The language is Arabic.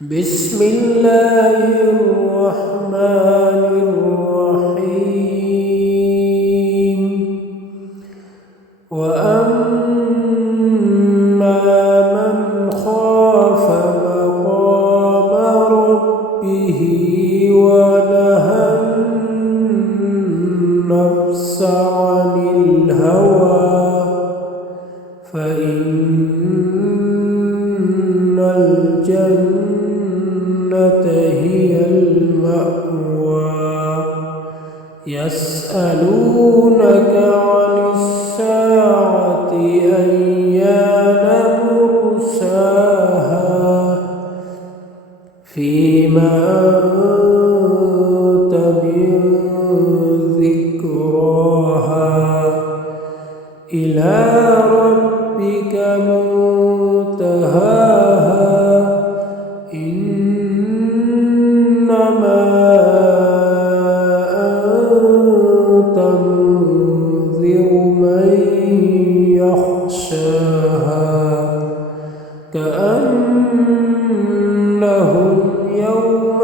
بسم الله الرحمن الرحيم. وأما من خاف مقام ربه ونهى النفس عن الهوى فإن الجنة هي المأوى. يسألونك عن الساعة أيان مرساها فيما أنت من ذكراها إلى ربك منتهاها إنما أنت منذر من يخشاها كأنهم يوم